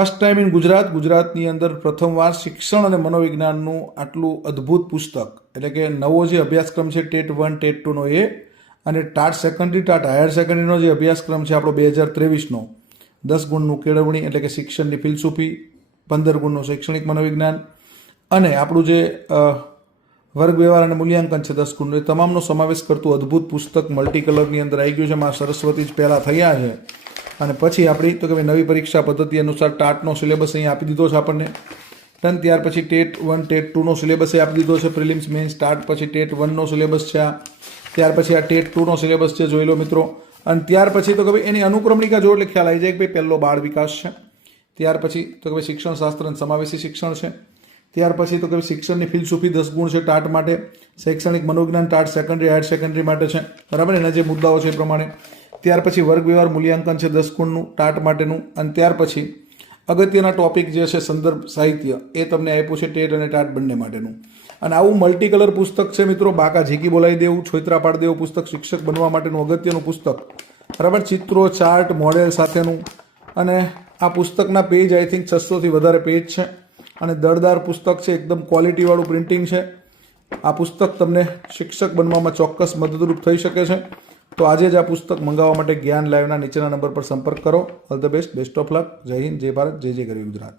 First time in ગુજરાતની અંદર પ્રથમવાર શિક્ષણ અને મનોવિજ્ઞાનનું આટલું અદ્ભુત પુસ્તક, એટલે કે નવો જે અભ્યાસક્રમ છે ટેટ 1 ટેટ 2નો એ, અને ટાટ સેકન્ડરી ટાટ હાયર સેકન્ડરીનો જે અભ્યાસક્રમ છે આપણો 2023નો 10 ગુણનું કેળવણી એટલે કે શિક્ષણની ફિલસૂફી, 15 ગુણનું શૈક્ષણિક મનોવિજ્ઞાન, અને આપણું જે વર્ગ વ્યવહાર અને મૂલ્યાંકન છે 10 ગુણનું, એ તમામનો સમાવેશ કરતું અદ્ભુત પુસ્તક મલ્ટી કલરની અંદર આવી ગયું છે. માં સરસ્વતી જ પહેલાં થયા છે, અને પછી આપણી તો કે ભાઈ નવી પરીક્ષા પદ્ધતિ અનુસાર ટાટનો સિલેબસ અહીંયા આપી દીધો છે આપણને ડન. ત્યાર પછી ટેટ 1 ટેટ 2નો સિલેબસ એ આપી દીધો છે, પ્રિલિમ્સ મેઇન્સ ટાટ પછી ટેટ 1નો સિલેબસ છે આ, ત્યાર પછી આ ટેટ 2નો સિલેબસ છે, જોઈ લો મિત્રો. અને ત્યાર પછી તો કે ભાઈ એની અનુક્રમણિકા જો એટલે ખ્યાલ આવી જાય કે ભાઈ પહેલો બાળ વિકાસ છે, ત્યાર પછી તો કે ભાઈ શિક્ષણ શાસ્ત્ર અને સમાવેશી શિક્ષણ છે, ત્યાર પછી તો કે ભાઈ શિક્ષણની ફિલસૂફી 10 ગુણ છે ટાટ માટે, શૈક્ષણિક મનોવિજ્ઞાન ટાટ સેકન્ડરી હાયર સેકન્ડરી માટે છે, બરાબર, એના જે મુદ્દાઓ છે એ પ્રમાણે. ત્યાર પછી વર્ગ વ્યવહાર મૂલ્યાંકન છે 10 ગુણનું ટાટ માટેનું, અને ત્યાર પછી અગત્યના ટોપિક જે છે સંદર્ભ સાહિત્ય એ તમને આપ્યું છે ટેટ અને ટાટ બંને માટેનું. અને આવું મલ્ટી કલર પુસ્તક છે મિત્રો, બાકા ઝીકી બોલાવી દેવું, છોતરા પાડી દેવું પુસ્તક, શિક્ષક બનવા માટેનું અગત્યનું પુસ્તક, બરાબર, ચિત્રો ચાર્ટ મોડેલ સાથેનું. અને આ પુસ્તકના પેજ આઈ થિંક 600થી વધારે પેજ છે, અને દળદાર પુસ્તક છે, એકદમ ક્વોલિટીવાળું પ્રિન્ટિંગ છે. આ પુસ્તક તમને શિક્ષક બનવામાં ચોક્કસ મદદરૂપ થઈ શકે છે. તો આજે જ આ પુસ્તક મંગાવવા માટે જ્ઞાન લાઈવના નીચેના નંબર પર સંપર્ક કરો. All the best, best of luck. જય હિન્દ, જય ભારત, જય જય ગરવી ગુજરાત.